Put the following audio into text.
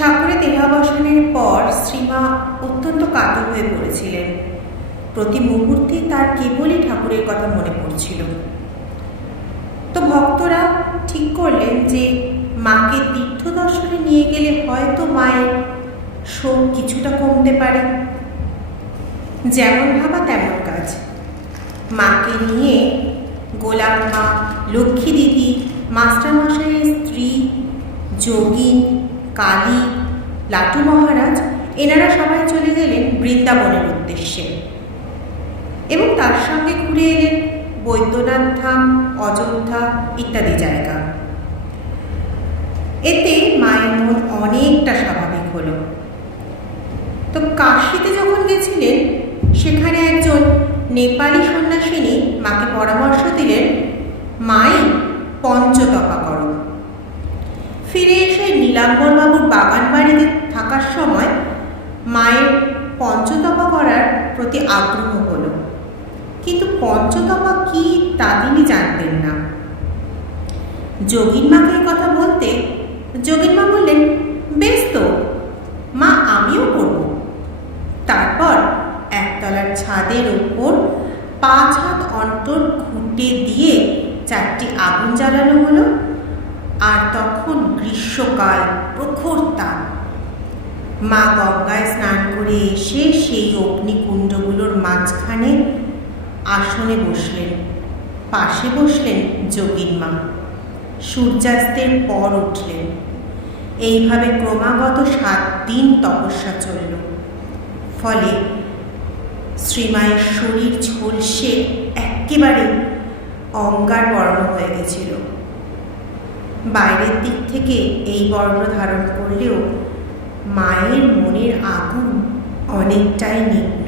ঠাকুরের দেহাবসানের পর শ্রীমা অত্যন্ত কাতর হয়ে পড়েছিলেন। প্রতি মুহূর্তে তার কেবলই ঠাকুরের কথা মনে পড়ছিল। তো ভক্তরা ঠিক করলেন যে মাকে তীর্থ দর্শনে নিয়ে গেলে হয়তো মায়ের শোক কিছুটা কমতে পারে। যেমন ভাবা তেমন কাজ। মাকে নিয়ে গোলাপ মা, লক্ষ্মী দিদি, মাস্টারমশাইয়ের স্ত্রী, যোগিন, কালী, লাটু মহারাজ এনারা সবাই চলে গেলেন বৃন্দাবনের উদ্দেশ্যে এবং তার সঙ্গে ঘুরে এলেন বৈদ্যনাথ ধাম, অযোধ্যা ইত্যাদি জায়গা। এতে মায়ের মন অনেকটা স্বাভাবিক হলো। তো কাশীতে যখন গেছিলেন সেখানে একজন নেপালি সন্ন্যাসিনী মাকে পরামর্শ দিলেন, মাই পঞ্চতপা করো। ফিরে এসে নীলাম্বরবাবুর বাগান বাড়িতে থাকার সময় মায়ের পঞ্চতপা করার প্রতি আগ্রহ হলো, কিন্তু পঞ্চতপা কি তা তিনি জানতেন না। যোগিনমাকে কথা বলতে যোগিনমা বললেন, বেশ তো মা, আমিও করব। তারপর একতলার ছাদের ওপর 5 হাত অন্তর ঘুঁটে দিয়ে 4টি আগুন জ্বালানো হলো। আর তখন গ্রীষ্মকাল, প্রখর তাপ। মা গঙ্গায় স্নান করে এসে সেই অগ্নিকুণ্ডগুলোর মাঝখানে আসনে বসলেন। পাশে বসলেন যোগিনমা। সূর্যাস্তের পর উঠলেন। এইভাবে ক্রমাগত 7 দিন তপস্যা চলল। ফলে শ্রীমায়ের শরীর ঝলসে একেবারে অঙ্গার বর্ণ হয়ে গেছিল। বাইরের দিক থেকে এই বর্ণ ধারণ করলেও মায়ের মনের আগুন অনেকটাই নিম্ন।